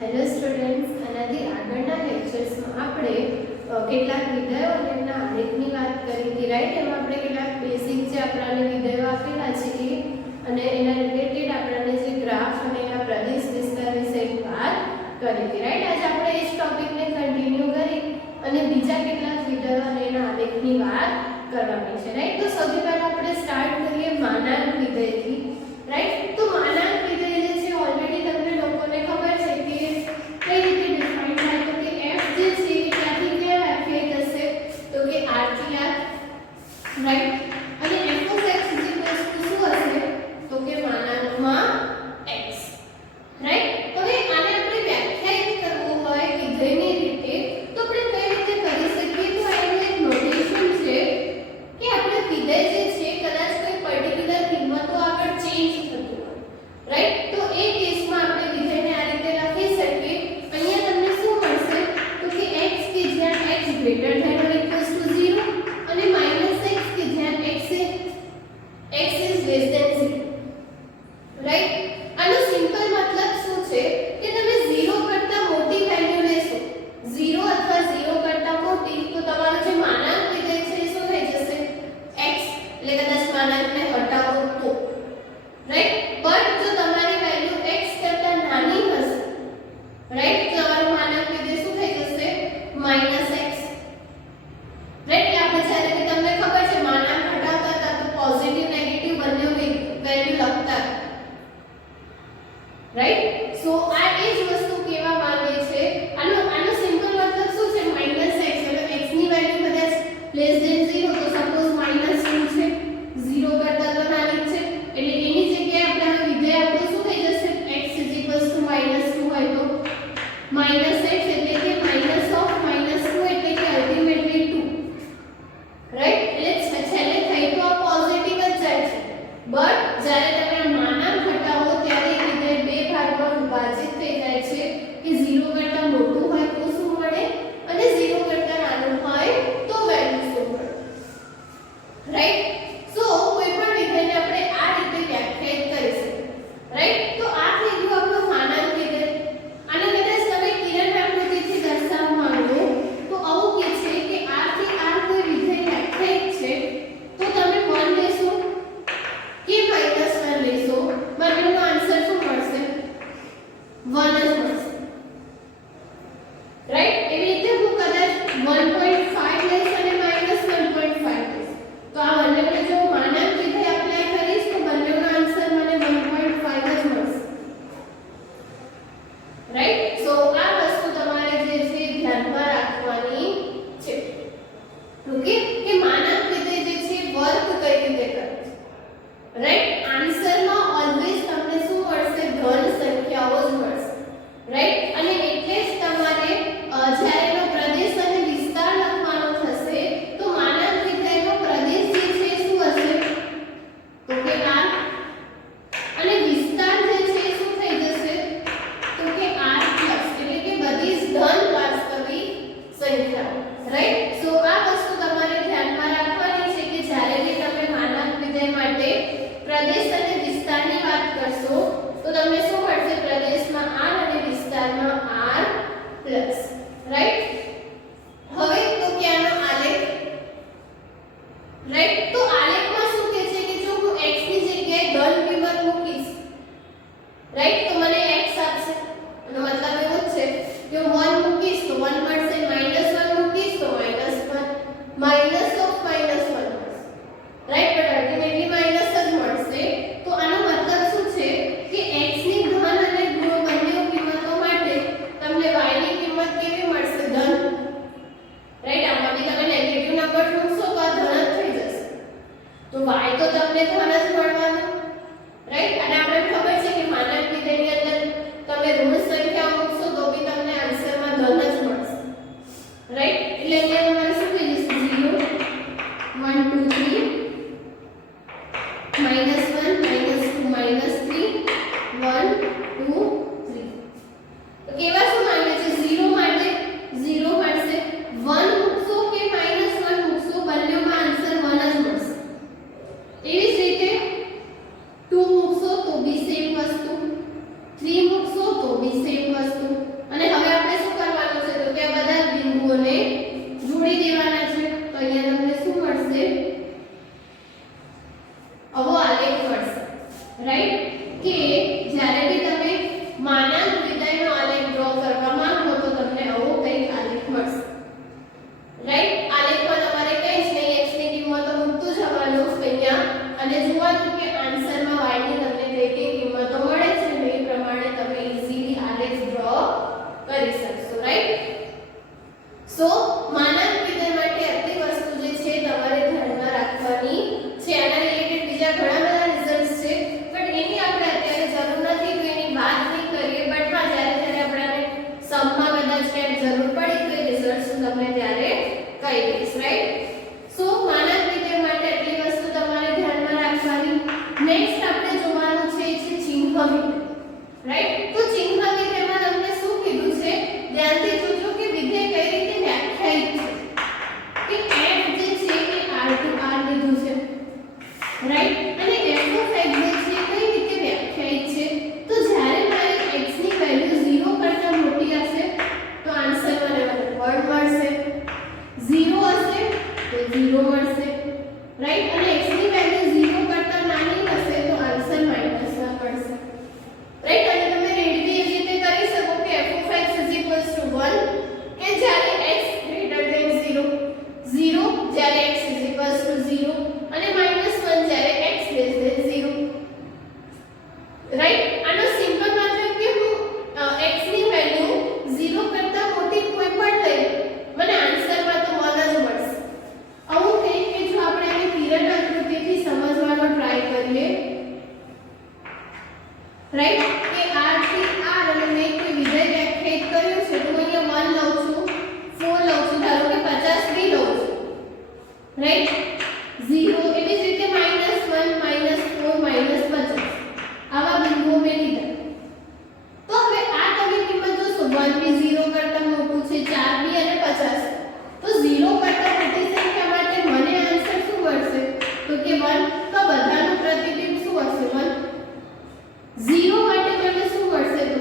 Hello students, આનાથી આગળના લેક્ચર્સમાં આપણે કેટલાક વિધેયો અને એમના આલેખની વાત કરી હતી, રાઈટ? એમાં આપણે કેટલાક બેસિક જે આપણને વિધેયો આપેલા છે એ અને એના રિલેટેડ આપણને જે ગ્રાફ અને એના પ્રદેશ વિસ્તાર વિશે વાત કરી હતી, રાઈટ? આજે આપણે એ જ ટોપિકને કન્ટિન્યુ કરી અને બીજા કેટલાક વિધેયો અને એના આલેખની વાત કરવાની છે, રાઈટ? તો સૌથી પહેલા આપણે સ્ટાર્ટ કરીએ માનાંક વિધેયથી, રાઈટ? તો માનાંક વિધેય જે છે ઓલરેડી તમને લોકોને ખબર છે કે કઈ રીતે ડિફાઇન થાય, તો કે f જે છે એ ક્યાંથી ક્યાં વ્યાખ્યાયિત થશે, તો કે r થી r, રાઈટ? અને f of x શું હશે, તો કે માનાંકમાં x, રાઈટ? હવે આને આપણે વ્યાખ્યાયિત કરવું હોય વિધેયની રીતે તો આપણે કઈ રીતે કરી શકીએ? તો આનું એક નોટેશન છે કે આપણે વિધેય જે છે કદાચ કોઈ પર્ટિક્યુલર કિંમતો આગળ ચેન્જ થતું હોય, રાઈટ? તો એ કેસમાં આપણે વિધેયને આ રીતે લખી શકીએ. અહીંયા તમને શું મળશે, તો કે x કે જ્યાં x greater than or equal to 0 અને -x કે જ્યાં x is less than 0, right? આનો સિમ્પલ મતલબ શું છે કે તમે 0 કરતા મોટી વેલ્યુ લેશો, 0 અથવા 0 કરતા મોટી, તો તમારું જે માનાંક વિધેય છે એ શું થઈ જશે, x. એટલે કદાચ માનાંકને હટાવો તો, રાઈટ? બટ જો તમારી વેલ્યુ x કરતા નાની હશે, રાઈટ, તો તમારું માનાંક વિધેય શું થઈ જશે, -x, રાઈટ? આપણે જ્યારે કે તમને ખબર છે માનાંક હટાવતા હતા તો પોઝિટિવ નેગેટિવ બંને વેલ્યુ લખતા, રાઈટ? સો આ એ જ વસ્તુ કહેવા માંગે છે. આનો સિમ્પલ મતલબ શું છે, -x. એટલે x ની વેલ્યુ કદાચ લેસ ધેન 0, તો સપોઝ -2 છે, 0 કરતા તો નાની છે, એટલે એની જગ્યાએ આપણે હવે વિધેય આપણું શું થઈ જશે, x -2 હોય તો -x એટલે કે -2 એટલે કે અલ્ટિમેટલી 2, રાઈટ? એટલે છેલ્લે થઈ તો આ પોઝિટિવ જ જાય છે, બટ જ્યારે તમે આ માનાંક હટાવો ત્યારે એ વિધેય બે ભાગમાં વિભાજિત થઈ જાય છે કે 0 કરતા મોટું હોય તો શું મળે અને 0 કરતા નાનું હોય તો વેલ્યુ શું મળે, રાઈટ? સો કોઈ પણ વિધેયને આપણે આ રીતે વ્યાખ્યાયિત કરી શકીએ, રાઈટ? તો આ થઈ ગયું આપણું માનાંક વિધેય. આને કદાચ તમે કિરણ આકૃતિથી દર્શાવવા માંગો તો આવું કે છે કે r થી r કોઈ વિધેય વ્યાખ્યાયિત છે તો તમે 1 લેશો કે -1 લેશો, બંનેનો આન્સર શું મળશે, 1 જ મળશે, રાઈટ? એવી રીતે હું કદાચ 1.5 લઈશ અને -1.5 લઈશ, તો આ બંનેને જો માનાંક વિધેય એપ્લાય કરીશ તો બંનેનો આન્સર મને 1.5 જ મળશે, રાઈટ? સો આ વસ્તુ તમારે જે છે ધ્યાનમાં રાખવાની છે, ઓકે? કે માનાંક વિધેય જે છે વર્ક કઈ રીતે કરે છે, રાઈટ? આન્સરમાં ઓલવેઝ તમને શું મળશે, ધન સંખ્યાઓ જ મળશે, રાઈટ? અને એટલે જ તમારે જ્યારે એનો પ્રદેશ અને વિસ્તાર લખવાનો થશે તો માનાંક વિધેયનો પ્રદેશ જે છે શું હશે, તો કે r, અને વિસ્તાર જે છે શું થઈ જશે, તો કે r પ્લસ, એટલે કે બધી જ ધન વાસ્તવિક સંખ્યાઓ, રાઈટ? સો આ વસ્તુ તમારે ધ્યાનમાં રાખવાની છે કે જ્યારે બી તમે માનાંક વિધેય માટે પ્રદેશ અને વિસ્તારની વાત કરશો તો તમને શું મળશે, પ્રદેશમાં r અને વિસ્તારમાં r પ્લસ, રાઈટ? હવે તો ક્યાંનો આલેખ, રાઈટ? તો આલેખમાં શું કહે છે કે જો હું x ની જગ્યાએ ધન કિંમત મૂકીશ, રાઈટ, તો મને x આપશે. એનો મતલબ એવો જ છે કે 1 મૂકીશ તો 1 મળશે, -1 મૂકીશ તો -1, માઇનસ ઓફ -1 મળશે, રાઈટ? બટ અલ્ટિમેટલી માઈનસ જ મળશે. તો આનો મતલબ શું છે કે x ની ધન અને ઋણ બંને કિંમતો માટે તમને y ની કિંમત કેવી મળશે, ધન, રાઈટ? આમાં બી તમે નેગેટિવ નંબર મૂકશો તો આ ધન જ થઈ જશે, તો y તો તમને ધન જ મળવાનું, રાઈટ? અને આપણે ખબર છે કે માનાંક વિધેયની અંદર તમે ઋણ સંખ્યા મૂકશો તો બી તમને આન્સરમાં ધન જ મળશે, રાઈટ? એટલે અહીંયા તમારે શું થઈ જશે, 0 1 2 3 -1 -2 -3 1 2 3. તો કેવા શું માંગે છે, 0 માટે 0 મળશે, 1 મૂકશો કે -1 મૂકશો બંનેમાં આન્સર 1 જ મળશે. એવી જ રીતે 2 મૂકશો તો બી સેમ વસ્તુ, 3 મૂકશો તો બી સેમ વસ્તુ,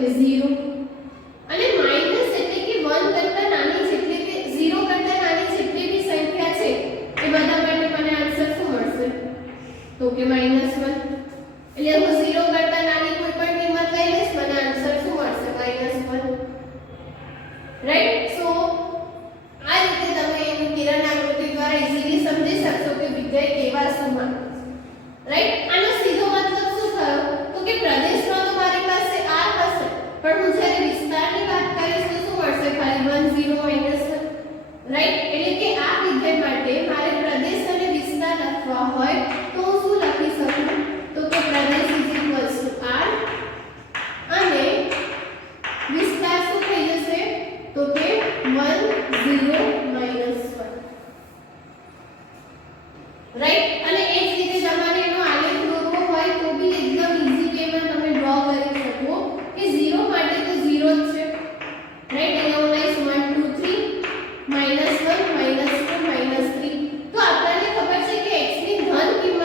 કે 0 અને માઈનસ એટલે કે 1 કરતા નાની જેટલી કે 0 કરતા નાની જેટલી બી સંખ્યા છે એ બધા માટે મને આન્સર શું મળશે તો કે -1 એટલે હું 0 કરતા નાની કોઈ પણ કિંમત લઈ લઈશ મને આન્સર શું મળશે -1 રાઈટ સો આ રીતે તમે એનું કિરણ આકૃતિ દ્વારા ઈઝીલી સમજી શકશો કે વિધેય કેવા શું રાઈટ આનો સીધો મતલબ શું થયો તો કે પ્રદેશમાં તો મારી પાસે r હશે પણ હું જ્યારે વિસ્તારની વાત કરીશ તો શું મળશે ખાલી 1 0 -1 રાઈટ એટલે કે આ વિધેય માટે મારે પ્રદેશ અને વિસ્તાર લખવા હોય તો હું શું લખી શકું તો કે પ્રદેશ r અને વિસ્તાર શું થઈ જશે તો કે 1 0 -1 રાઈટ અને એ જ રીતે તમારે એનો આલેખ દોરવો હોય તો બી એકદમ ઈઝી વેમાં તમે ડ્રો કરી શકો કે 0 માટે તો 0 જ છે રાઈટ એટલે હું લઈશ 1 2 3 -1 -2 -3 તો આપણને ખબર છે કે x ની ધન કિંમત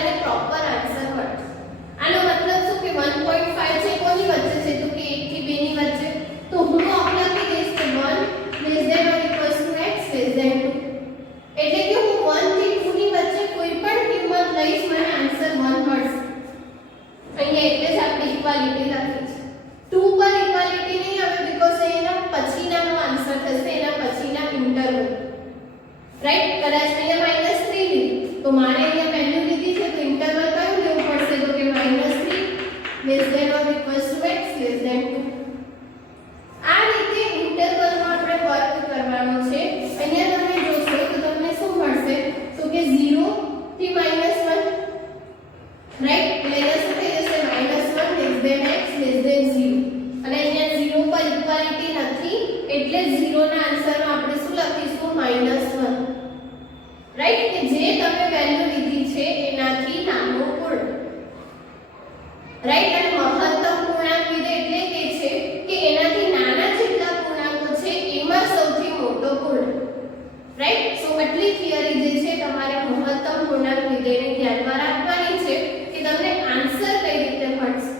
આપણને પ્રોપર આન્સર મળે. આનો મતલબ શું કે 1.5 છે કોની વચ્ચે છે તો કે 1 થી 2 ની વચ્ચે. તો હું આપણે લખી દઈશ કે 1 less than or equals to x less than 2. એટલે કે હું 1 થી 2 ની વચ્ચે કોઈ પણ કિંમત લઈશ મને આન્સર 1 મળશે. અહીંયા એટલે જ આપણે ઇક્વાલિટી લખી છે. 2 પર ઇક્વાલિટી નહીં આવે બીકોઝ એના પછીનાનો આન્સર થશે એના પછીના ઇન્ટરવલ. રાઈટ? કદાચ અહીંયા -3 લીધી તો મારે અહીંયા વેલ્યુ લીધી છે તો ઇન્ટરવલ કયું લેવું પડશે તો કે -3 less than or equals to x less than 2. આ રીતે ઇન્ટરવલમાં આપણે વર્ક કરવાનું છે. અહીંયા તમે જોશો તો તમને શું મળશે તો કે 0 થી -1 રાઈટ એટલે અહીંયા શું થઈ જશે -1 less than x less than 0 અને અહીંયા 0 પર ઇક્વાલિટી નથી એટલે 0 ના આન્સરમાં આપણે શું લખીશું -1 રાઈટ કે જે તમે વેલ્યુ લીધી છે એનાથી નાનો પૂર્ણ રાઈટ. અને મહત્તમ પૂર્ણાંક વિધેય એટલે કે છે કે એનાથી નાના જેટલા પૂર્ણાંકો છે એમાં સૌથી મોટો પૂર્ણાંક રાઈટ. સો આટલી થિયરી જે છે તમારે મહત્તમ પૂર્ણાંક વિધેયને ધ્યાનમાં રાખવાની છે કે તમને આન્સર કઈ રીતે મળશે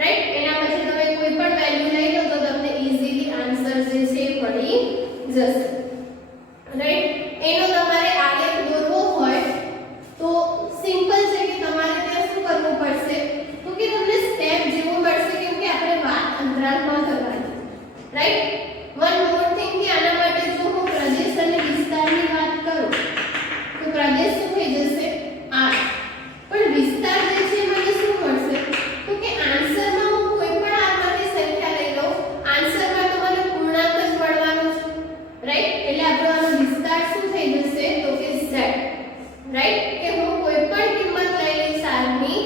રાઈટ. એના પછી તમે કોઈ પણ વેલ્યુ લઈ લો તો તમને ઈઝીલી આન્સર જે છે મળી જશે રાઈટ. એનો તમારે આલેખ દોરવો હોય તો સિમ્પલ છે કે તમારે ત્યાં શું કરવું પડશે તો કે તમને સ્ટેપ જેવું મળશે કેમ કે આપણે વાત અંતરાલમાં કરવાની રાઈટ. વન મોર થિંગ કે આના માટે જો હું પ્રદેશ અને વિસ્તારની વાત કરું તો પ્રદેશ શું થઈ જશે r પણ વિસ્તાર જે છે મને શું મળશે તો કે આન્સરમાં હું કોઈ પણ r માટે સંખ્યા લઈ લઉં આન્સરમાં તો મને પૂર્ણાંક જ મળવાનો છે રાઈટ. એટલે આપણો આનો વિસ્તાર શું થઈ જશે તો કે z રાઈટ કે હું કોઈ પણ કિંમત લઈ લઈશ r ની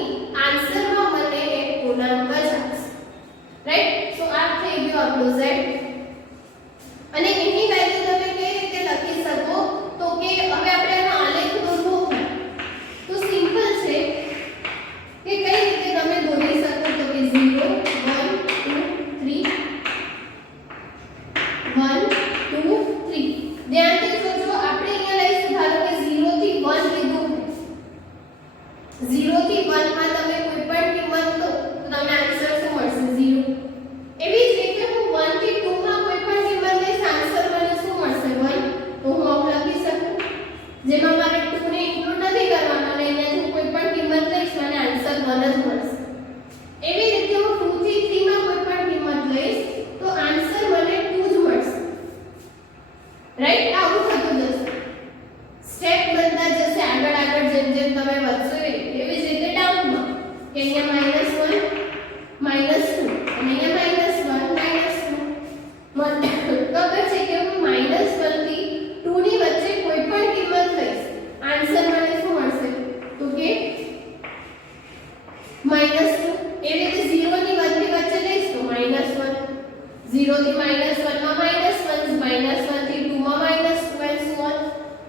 આન્સરમાં મને એક પૂર્ણાંક જ આવશે રાઈટ. સો આ થઈ ગયો આપણો z અને એની વેલ્યુ તમે કઈ રીતે લખી શકો તો કે હવે આપણે આનો આલેખ દોરવો હોય તો સિમ્પલ છે કે કઈ રીતે તમે દોરી શકો તો કે 0 1 2 3 1 2 3 ધ્યાનથી જોજો આપણે અહીંયા લઈશું ધારો કે 0 થી 1 લીધું 0 થી 1 માં તમે કોઈ પણ કિંમત લો તો તમને આન્સર શું મળશે 0. એવી જ રીતે હું 1 થી 2 માં કોઈ પણ કિંમત લઈશ આન્સર મને શું મળશે 1. તો હું આવું લખી શકું જેમાં મારે 2 ને ઇન્ક્લુડ નથી કરવાનો અને અહીંયા હું કોઈ પણ કિંમત લઈશ મને આન્સર 1 જ મળશે. એવી રીતે હું 2 થી 3 માં કોઈ પણ કિંમત લઈશ તો આન્સર મને 2 જ મળશે રાઈટ. આવું થતું જશે સ્ટેપ બનતા જશે આગળ આગળ જેમ જેમ તમે વધશો એવી જ રીતે ડાઉનમાં કે અહીંયા -1 -2 અને અહીંયા -1 -2 ખબર છે કે હું -1 થી 2 ની વચ્ચે કોઈ પણ કિંમત લઈશ આન્સર મને શું મળશે તો કે -2. એવી રીતે 0 ની 1 ની વચ્ચે લઈશ તો -1 0 થી -1 માં -1 -1 થી 2 માં -2 and so on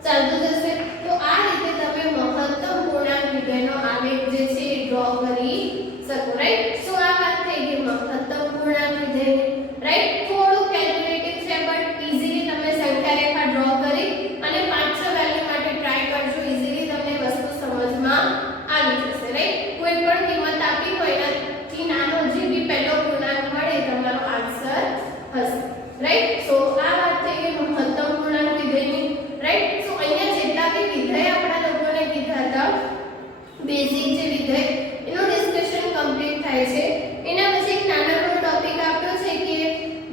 ચાલતું જશે. તો આ રીતે તમે મહત્તમ પૂર્ણાંક વિધેયનો આલેખ જે છે એ ડ્રો કરી શકો રાઈટ. સો આ વાત થઈ ગઈ મહત્તમ પૂર્ણાંક વિધેયની રાઈટ. થોડું કેલ્ક્યુલેટિવ છે બટ ઈઝીલી તમે સંખ્યા રેખા ડ્રો કરી અને 5-6 વેલ્યુ માટે ટ્રાય કરજો ઈઝીલી તમને વસ્તુ સમજમાં આવી જશે રાઈટ. કોઈ પણ કિંમત આપી હોય એનાથી નાનો જે બી પહેલો પૂર્ણાંક મળે તમારો આન્સર હશે રાઈટ. સો આ વાત થઈ ગઈ મહત્તમ પૂર્ણાંક વિધેયની રાઈટ. સો અહીંયા જેટલા બી વિધેય આપણા લોકોને કીધા હતા બેઝિક જે વિધેય એનો ડિસ્કશન કમ્પ્લીટ થાય છે. એના પછી એક નાનકડો ટોપિક આપ્યો છે કે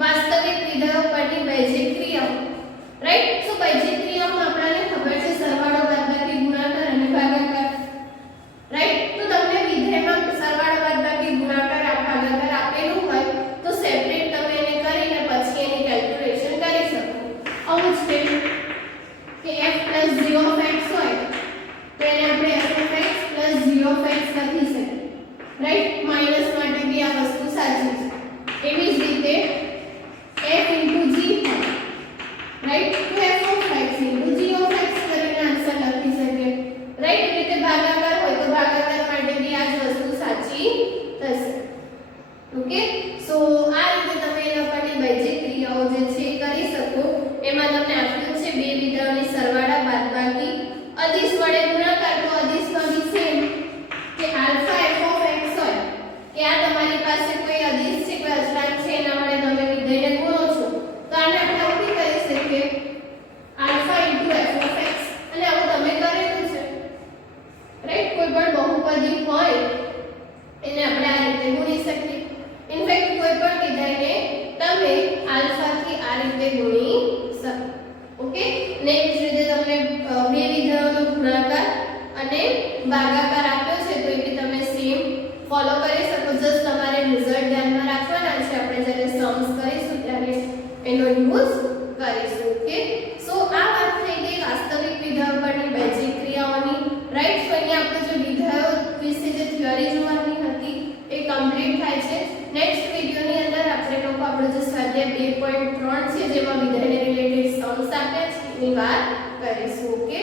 વાસ્તવિક વિધેયો પરની બેઝિક ક્રિયાઓ રાઈટ. સો બેઝિક ક્રિયાઓમાં આપણને ખબર છે સરવાળો બાદબાકી ગુણાકાર અને ભાગાકાર રાઈટ. તો તમને વિધેયમાં સરવાળો બાદબાકી ગુણાકાર ભાગાકાર આપેલું હોય તો સેપરેટ તમે એને કરીને પછી એની કેલ્ક્યુલેશન કરી શકો. આવું જ કે f g of x હોય તો એને આપણે f of x g of x લખી શકીએ રાઈટ. માઈનસ માટે બી આ વસ્તુ સાચી છે. એવી જ રીતે f g હોય રાઈટ તો f of x g of x કરીને આન્સર લખી શકીએ રાઈટ. એ રીતે ભાગાકાર હોય તો ભાગાકાર માટે બી આ જ વસ્તુ સાચી થશે ઓકે. સો આ રીતે તમે એના પરની બેઝિક ક્રિયાઓ જે છે કરી શકો. એમાં તમને આપ્યું છે બે વિધેયોની સરવાળા બાદબાકી અદિશ વડે ગુણાકાર તો અદિશમાં બી સેમ બહુપદી હોય એને આપણે આ રીતે ગુણી શકીએ. ઇનફેક્ટ કોઈ પણ વિધેયને તમે આલ્ફાથી આ રીતે ગુણી શકો. ઓકે, ને એવી જ રીતે તમને બે વિધેયોનો ગુણાકાર અને ભાગાકાર આપ્યો છે તો એ બી તમે સેમ ફોલો કરી શકો. જસ્ટ તમારે રિઝલ્ટ ધ્યાનમાં રાખવાના છે. આપણે જ્યારે સમ્સ કરીશું ત્યારે એનો યુઝ કરીશું. ઓકે, સો આ વાત થઈ ગઈ વાસ્તવિક વિધેયો પરની બેઝિક ક્રિયાઓની. રાઈટ, સો અહીંયા આપણે જે વિધેયો વિશે જે થિયરી જોવાની હતી એ કમ્પ્લીટ થાય છે. નેક્સ્ટ વિડિયોની અંદર આપણે લોકો આપણો જે સ્વાધ્યાય 2.3 છે જેમાં વિધેયને રિલેટેડ સમ્સ આપ્યા છે એની વાત કરીશું. ઓકે.